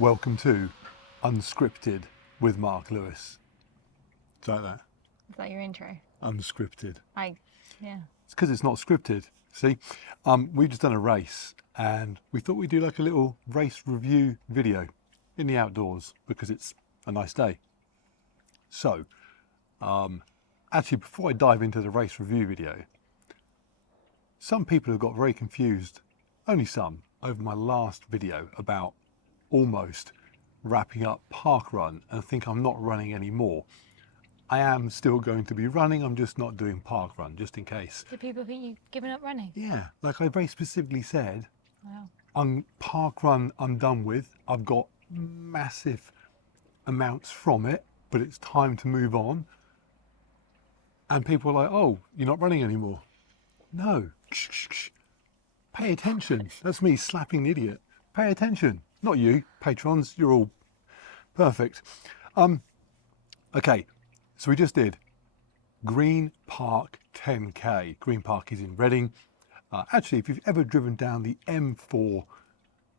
Welcome to Unscripted with Mark Lewis. Is that that? Is that your intro? Unscripted. Yeah. It's because it's not scripted. See, we've just done a race and we thought we'd do like a little race review video in the outdoors because it's a nice day. So, actually, before I dive into the race review video, some people have got very confused, only some, over my last video about almost wrapping up parkrun and think I'm not running anymore. I am still going to be running, I'm just not doing parkrun, just in case. Do people think you've given up running? Yeah, like I very specifically said, Wow. parkrun I'm done with. I've got massive amounts from it, but it's time to move on. And people are like, oh, you're not running anymore. No. Pay attention. That's me slapping the idiot. Pay attention. Not you, patrons. You're all perfect. Okay, so we just did Green Park 10K. Green Park is in Reading. Actually, if you've ever driven down the M4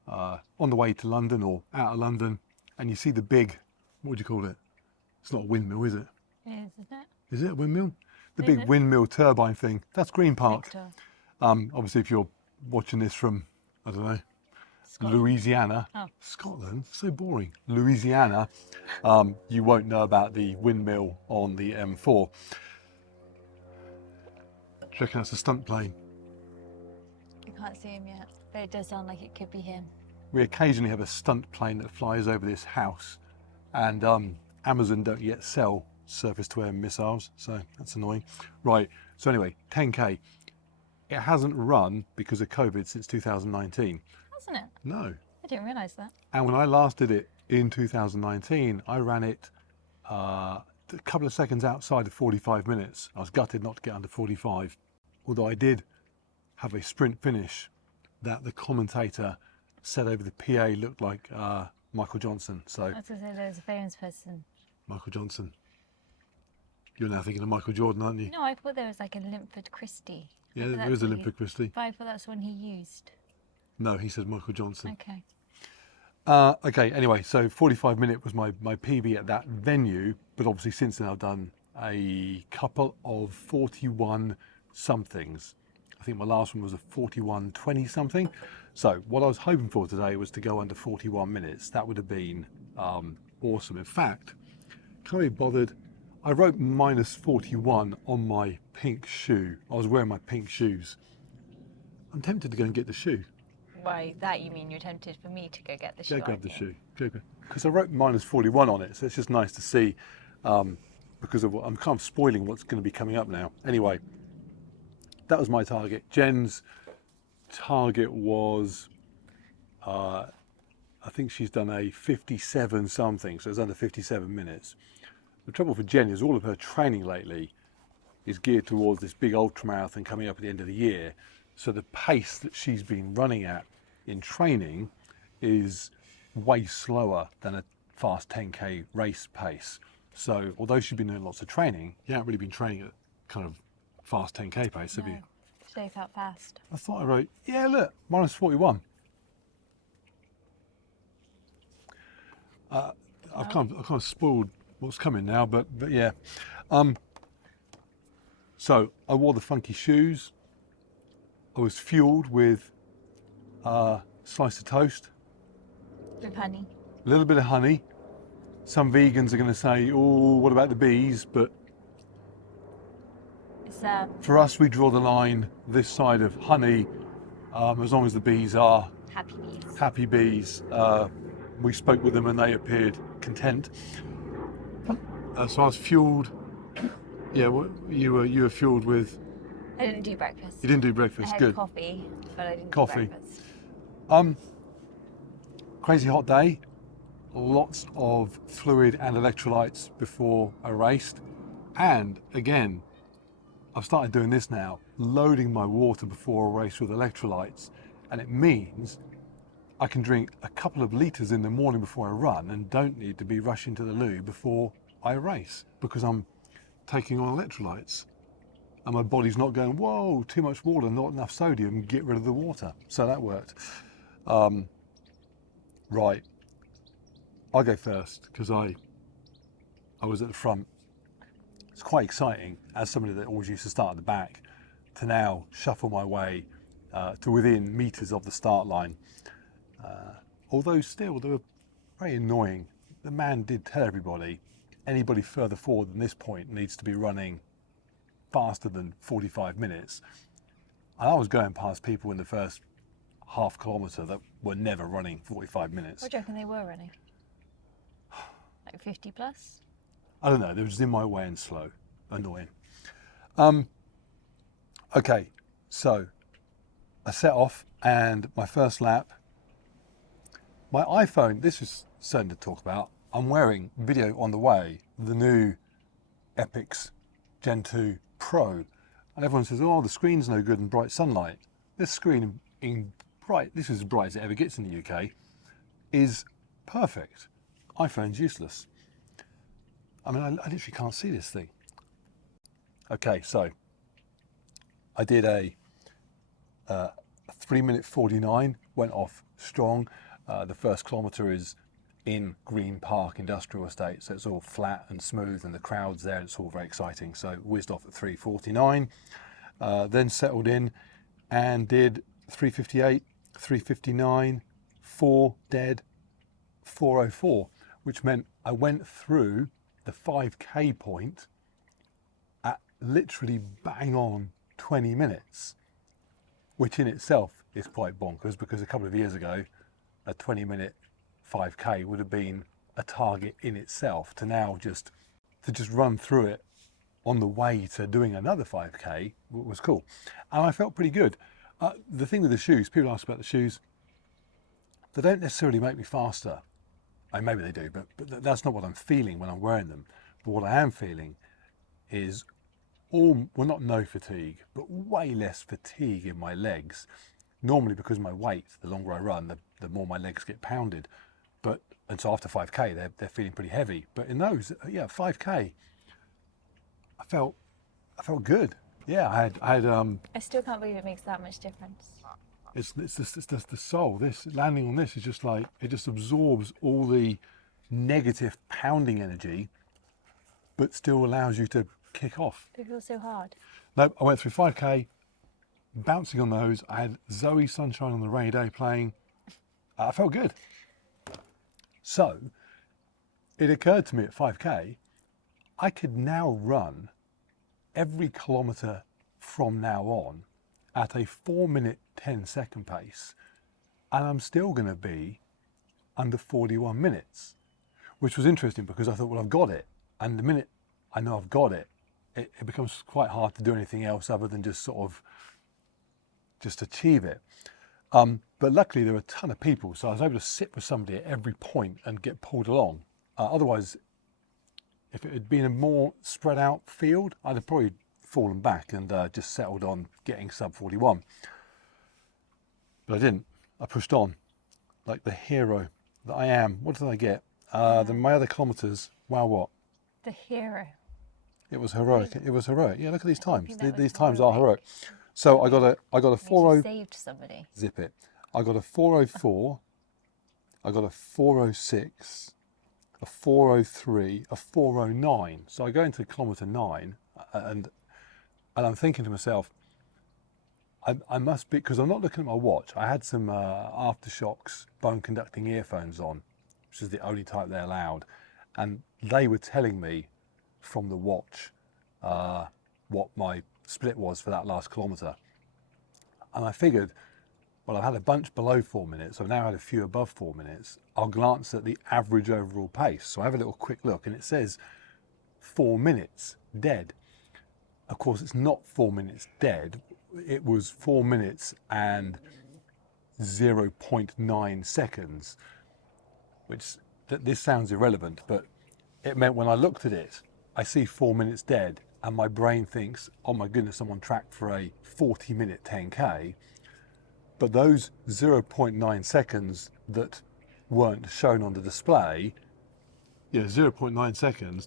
on the way to London or out of London, and you see the big, what would you call it? It's not a windmill, is it? It is, isn't it? Is it a windmill? The Is big it? windmill turbine thing. That's Green Park. Victor. Obviously, if you're watching this from, I don't know, Scotland. Louisiana, Oh. Scotland, so boring. Louisiana, you won't know about the windmill on the M4. Do you reckon that's a stunt plane? You can't see him yet, but it does sound like it could be him. We occasionally have a stunt plane that flies over this house, and Amazon don't yet sell surface-to-air missiles, so that's annoying. Right, so anyway, 10K. It hasn't run because of COVID since 2019. Hasn't it? No. I didn't realise that. And when I last did it in 2019, I ran it a couple of seconds outside of 45 minutes. I was gutted not to get under 45, although I did have a sprint finish that the commentator said over the PA looked like Michael Johnson. So, I was going to say there's a famous person. Michael Johnson. You're now thinking of Michael Jordan, aren't you? No, I thought there was like a Linford Christie. I Yeah, thought there that's is a what Linford Christie. But I thought that's one he used. No, he said Michael Johnson. Okay. Okay, anyway, so 45-minute was my PB at that venue, but obviously since then I've done a couple of 41 somethings. I think my last one was a 41.20 something. So what I was hoping for today was to go under 41 minutes. That would have been awesome. In fact, can't be bothered. I wrote minus 41 on my pink shoe. I was wearing my pink shoes. I'm tempted to go and get the shoe. By that you mean you're tempted for me to go get the shoe? Go grab the shoe. Because I wrote minus 41 on it, so it's just nice to see. Because of I'm kind of spoiling what's going to be coming up now. Anyway, that was my target. Jen's target was, I think she's done a 57 something, so it's under 57 minutes. The trouble for Jen is all of her training lately is geared towards this big ultramarathon coming up at the end of the year. So the pace that she's been running at in training is way slower than a fast 10K race pace. So although she's been doing lots of training, you haven't really been training at kind of fast 10K pace, have you? Today felt fast. I thought I wrote, yeah, look, minus 41. I've kind of spoiled what's coming now, but yeah. So I wore the funky shoes. I was fueled with slice of toast, With honey. a little bit of honey. Some vegans are going to say, oh, what about the bees? But It's for us, we draw the line this side of honey, as long as the bees are happy bees. happy bees. We spoke with them and they appeared content. So I was fueled. Yeah, you were fueled with. I didn't do breakfast. You didn't do I breakfast. had Good. coffee, but I didn't Coffee. do breakfast. Crazy hot day. Lots of fluid and electrolytes before I raced. And again, I've started doing this now, loading my water before a race with electrolytes. And it means I can drink a couple of litres in the morning before I run and don't need to be rushing to the loo before I race because I'm taking on electrolytes. And my body's not going, whoa, too much water, not enough sodium, get rid of the water. So that worked. Right. I'll go first because I was at the front. It's quite exciting as somebody that always used to start at the back to now shuffle my way to within meters of the start line. Although still they were very annoying. The man did tell everybody, anybody further forward than this point needs to be running faster than 45 minutes. And I was going past people in the first half kilometre that were never running 45 minutes. What do you reckon they were running? Like 50 plus? I don't know, they were just in my way and slow. Annoying. Okay, so I set off and my first lap, my iPhone, this is something to talk about. I'm wearing video on the way, the new Epix Gen 2 Pro. And everyone says, oh, the screen's no good in bright sunlight. This screen in bright, this is as bright as it ever gets in the UK, is perfect. iPhone's useless. I mean, I literally can't see this thing. Okay, so I did a 3-minute 49, went off strong. The first kilometre is in Green Park Industrial Estate, so it's all flat and smooth and the crowd's there and it's all very exciting. So whizzed off at 3:49, then settled in and did 3:58, 3:59, 4 dead, 4:04, which meant I went through the 5k point at literally bang on 20 minutes, which in itself is quite bonkers because a couple of years ago, a 20-minute 5k would have been a target in itself. To now just run through it on the way to doing another 5k was cool, and I felt pretty good. The thing with the shoes, people ask about the shoes, they don't necessarily make me faster. I mean, maybe they do, but that's not what I'm feeling when I'm wearing them. But what I am feeling is not no fatigue, but way less fatigue in my legs. Normally because of my weight, the longer I run, the more my legs get pounded. And so after 5k, they're feeling pretty heavy. But in those, 5k, I felt good. Yeah, I had. I still can't believe it makes that much difference. It's the soul. This landing on this is just like, it just absorbs all the negative pounding energy, but still allows you to kick off. It feels so hard. No, I went through 5k, bouncing on those. I had Zoe Sunshine on the Rainy Day playing. I felt good. So it occurred to me at 5k, I could now run every kilometre from now on at a 4-minute 10-second pace, and I'm still going to be under 41 minutes, which was interesting because I thought, well, I've got it. And the minute I know I've got it, it becomes quite hard to do anything else other than just achieve it. But luckily there were a ton of people, so I was able to sit with somebody at every point and get pulled along. Otherwise, if it had been a more spread out field, I'd have probably fallen back and just settled on getting sub 41. But I didn't. I pushed on like the hero that I am. What did I get? My other kilometres, wow, what? The hero. It was heroic. It was heroic. Yeah, look at these times. that was These times are heroic. So I got a 40. You saved somebody. Zip it. I got a 4:04. I got a 4:06, a 4:03, a 4:09. So I go into kilometre 9, and I'm thinking to myself, I must be, because I'm not looking at my watch. I had some Aftershokz bone conducting earphones on, which is the only type they're allowed, and they were telling me from the watch what my split was for that last kilometre. And I figured, well, I've had a bunch below 4 minutes. I've now had a few above 4 minutes. I'll glance at the average overall pace. So I have a little quick look and it says 4 minutes dead. Of course, it's not 4 minutes dead. It was 4 minutes and 0.9 seconds, which this sounds irrelevant, but it meant when I looked at it, I see 4 minutes dead and my brain thinks, oh my goodness, I'm on track for a 40-minute 10K. But those 0.9 seconds that weren't shown on the display, 0.9 seconds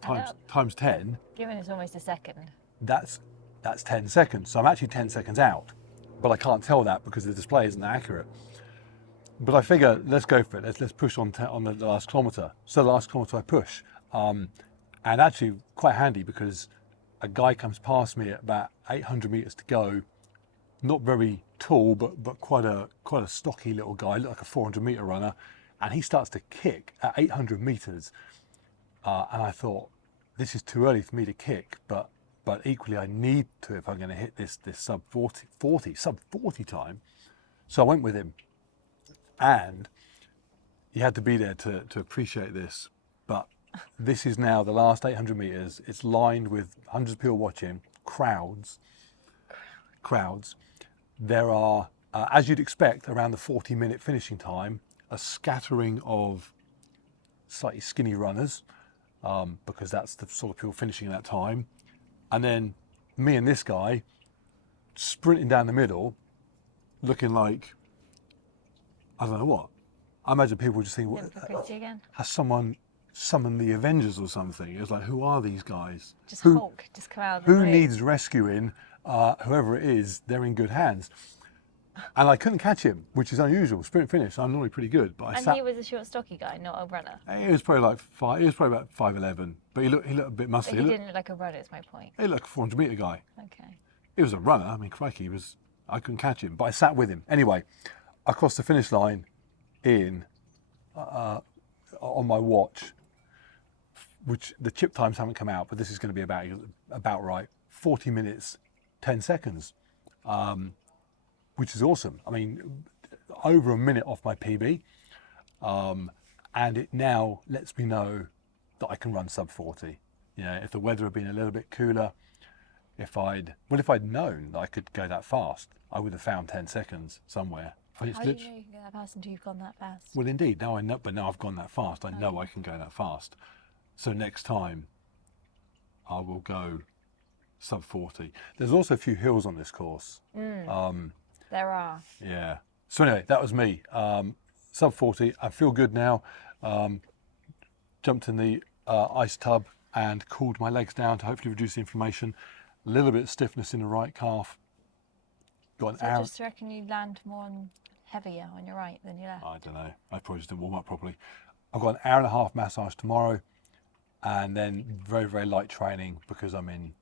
times 10. Given it's almost a second. That's 10 seconds. So I'm actually 10 seconds out, but I can't tell that because the display isn't accurate. But I figure let's go for it. Let's push on on the last kilometre. So the last kilometre I push, and actually quite handy because a guy comes past me at about 800 metres to go. Not very tall, but quite a stocky little guy, looked like a 400-metre runner, and he starts to kick at 800 metres. And I thought, this is too early for me to kick, but equally I need to if I'm going to hit this sub 40 time. So I went with him, and you had to be there to appreciate this. But this is now the last 800 metres. It's lined with hundreds of people watching, crowds. There are, as you'd expect, around the 40-minute finishing time, a scattering of slightly skinny runners, because that's the sort of people finishing at that time. And then me and this guy sprinting down the middle, looking like, I don't know what. I imagine people just think, has someone summoned the Avengers or something? It's like, who are these guys? Just Hulk, just come out of the Who blue. needs rescuing? Whoever it is, they're in good hands. And I couldn't catch him, which is unusual. Sprint finish, I'm normally pretty good. But And he was a short, stocky guy, not a runner. He was probably like he was probably about 5'11", but he looked a bit muscly. But he didn't look like a runner, is my point. He looked like a 400-metre guy. Okay. He was a runner. I mean, crikey, I couldn't catch him, but I sat with him. Anyway, I crossed the finish line on my watch, which the chip times haven't come out, but this is going to be about right. 40 minutes, 10 seconds, which is awesome. I mean, over a minute off my PB, and it now lets me know that I can run sub 40. You know, if the weather had been a little bit cooler, if I'd known that I could go that fast, I would have found 10 seconds somewhere. How do you know you can go that fast until you've gone that fast? Well, indeed, now I know, but now I've gone that fast, I know I can go that fast. So next time, I will go sub 40. There's also a few hills on this course. There are. Yeah. So anyway, that was me. Sub 40. I feel good now. Jumped in the ice tub and cooled my legs down to hopefully reduce the inflammation. A little bit of stiffness in the right calf. Got an So hour. just reckon you land more heavier on your right than your left? I don't know. I probably just didn't warm up properly. I've got an hour and a half massage tomorrow, and then very, very light training because I'm in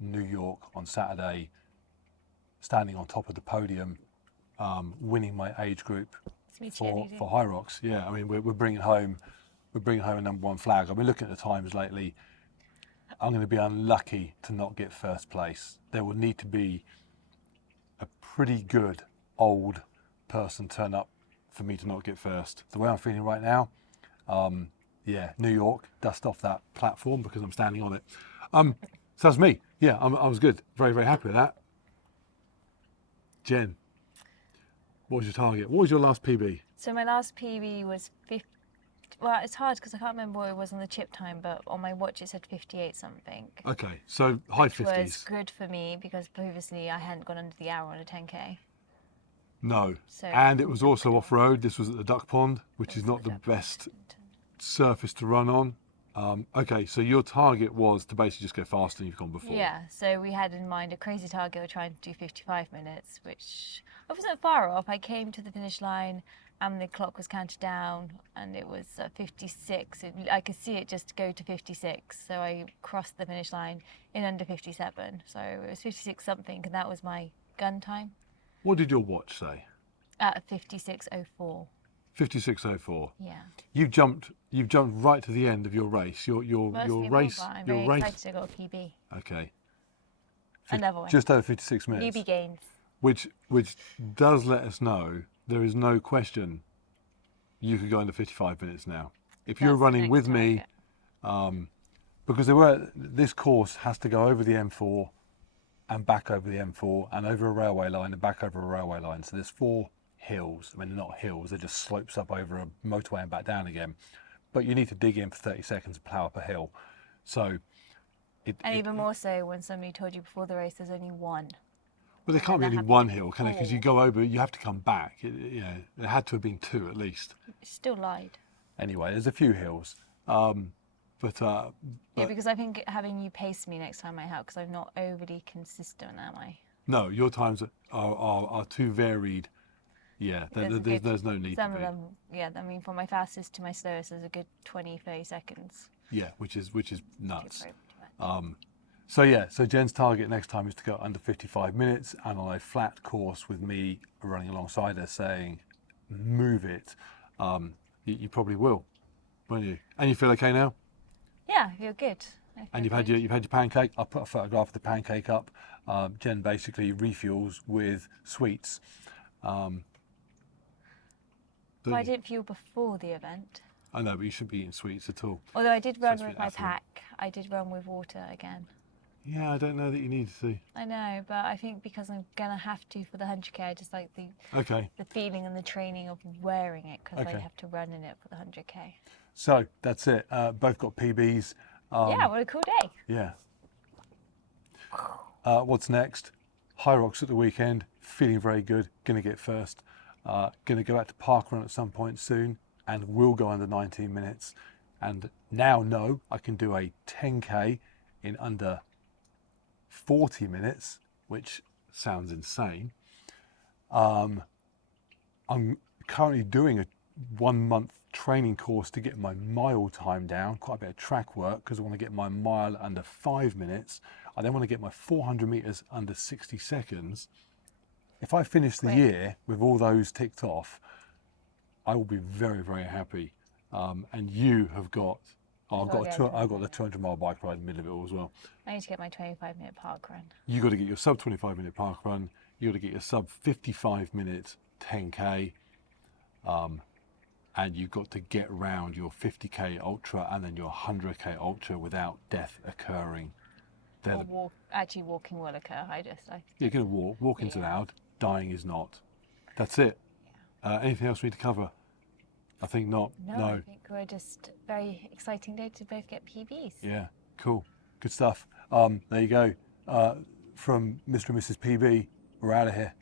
New York on Saturday, standing on top of the podium, winning my age group for High Rocks. Yeah, I mean we're bringing home a #1 flag. I've been looking at the times lately. I'm going to be unlucky to not get first place. There will need to be a pretty good old person turn up for me to not get first. The way I'm feeling right now, yeah, New York, dust off that platform because I'm standing on it. So that's me. Yeah, I was good. Very, very happy with that. Jen, what was your target? What was your last PB? So my last PB was 50. Well, it's hard because I can't remember what it was on the chip time, but on my watch it said 58 something. Okay, so high 50s. Which was good for me because previously I hadn't gone under the hour on a 10K. No, So and it was also off-road. This was at the Duck Pond, which is not the best surface to run on. Okay, so your target was to basically just go faster than you've gone before. Yeah, so we had in mind a crazy target of trying to do 55 minutes, which I wasn't far off. I came to the finish line and the clock was counted down and it was 56. I could see it just go to 56, so I crossed the finish line in under 57. So it was 56 something, and that was my gun time. What did your watch say? At 56:04. 56:04. Yeah. You've jumped right to the end of your race. Your race. I'm Your very race. excited to go PB. Okay. Another one. Just over 56 minutes. Newbie gains. Which does let us know there is no question you could go under 55 minutes now. If you're That's the running next with me, target. because this course has to go over the M4 and back over the M4 and over a railway line and back over a railway line. So there's 4 hills. I mean, they're not hills, they're just slopes up over a motorway and back down again. But you need to dig in for 30 seconds and plough up a hill. So And even more so when somebody told you before the race there's only one. Well, there can't be there only have one been hill, can it? Because 4. you go over, you have to come back. There had to have been 2 at least. Still lied. Anyway, there's a few hills. Yeah, because I think having you pace me next time might help because I'm not overly consistent, am I? No, your times are too varied. Yeah, There's no need to some be. of them, yeah, I mean, from my fastest to my slowest, there's a good 20, 30 seconds. Yeah, which is nuts. Too much. So yeah, so Jen's target next time is to go under 55 minutes, and on a flat course with me running alongside her saying, "Move it," you probably will, won't you? And you feel okay now? Yeah, I feel good. I feel And you've had your pancake. I'll put a photograph of the pancake up. Jen basically refuels with sweets. Well, I didn't fuel before the event. I know, but you shouldn't be eating sweets at all. Although I did run Supposed to be with my affluent. pack, I did run with water again. Yeah, I don't know that you need to. I know, but I think because I'm gonna have to for the 100k, I just like Okay. the feeling and the training of wearing it because I Okay. have to run in it for the 100k. So that's it. Both got PBs. Yeah, what a cool day. Yeah. What's next? High Rocks at the weekend. Feeling very good. Going to get first. Going to go out to parkrun at some point soon, and will go under 19 minutes. And now know I can do a 10k in under 40 minutes, which sounds insane. I'm currently doing a 1 month training course to get my mile time down, quite a bit of track work because I want to get my mile under 5 minutes. I then want to get my 400 meters under 60 seconds. If I finish the Quick. year with all those ticked off, I will be very, very happy. And you have got, I've got the 200-mile bike ride in the middle of it all as well. I need to get my 25-minute park run. You got to get your sub 25-minute park run. You got to get your sub 55-minute 10k, and you've got to get round your 50k ultra and then your 100k ultra without death occurring. Or actually walking will occur. You're going to walk. Walking's allowed. Dying is not. That's it. Anything else we need to cover? I think not. No, I think we're just very exciting day to both get PBs. Yeah, cool. Good stuff. There you go. From Mr. and Mrs. PB, we're out of here.